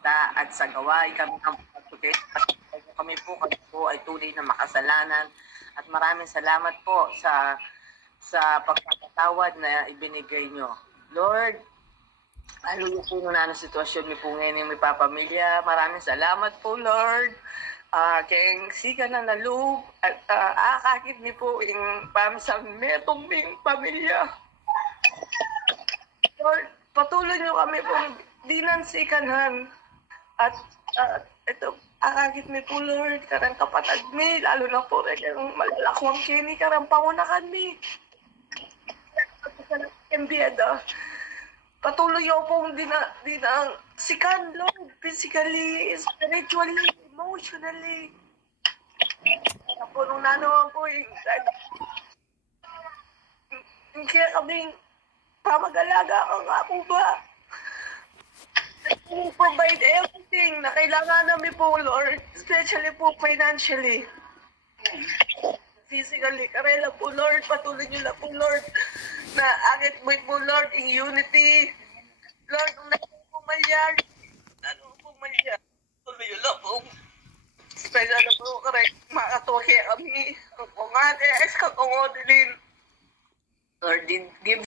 salita at sa gawain kami ng pagtutulungan. Kami po ay tunay na makasalanan at maraming salamat po sa pagpapatawad na ibinigay nyo. Lord, aluyo po na ng sitwasyon mi po ngayon ng may papamilya. Maraming salamat po, Lord. Kaya sika na naloob at akakit ni po yung sa metong ming pamilya. Lord, patuloy nyo kami po dinansikanhan at ito, akakit mi po, Lord, karang kapatid mi, lalo na po rin yung malalakwang kini, karang pangunakan mi. Embiyada. Patuloy ako pong dinasikan, Lord, physically, spiritually, emotionally. Ako nung nanawan po kaya kaming pamag-alaga ka nga po ba? Provide everything na kailangan namin po, Lord, especially po financially. Physically, karela po, Lord, patuloy nyo lang po, Lord, na agad mo po, Lord, in unity. Lord, kung nagpumalyar, tuloy nyo lang po. Special na po, correct, makatuwa kaya kami. Ang pangate, kung din. Lord, give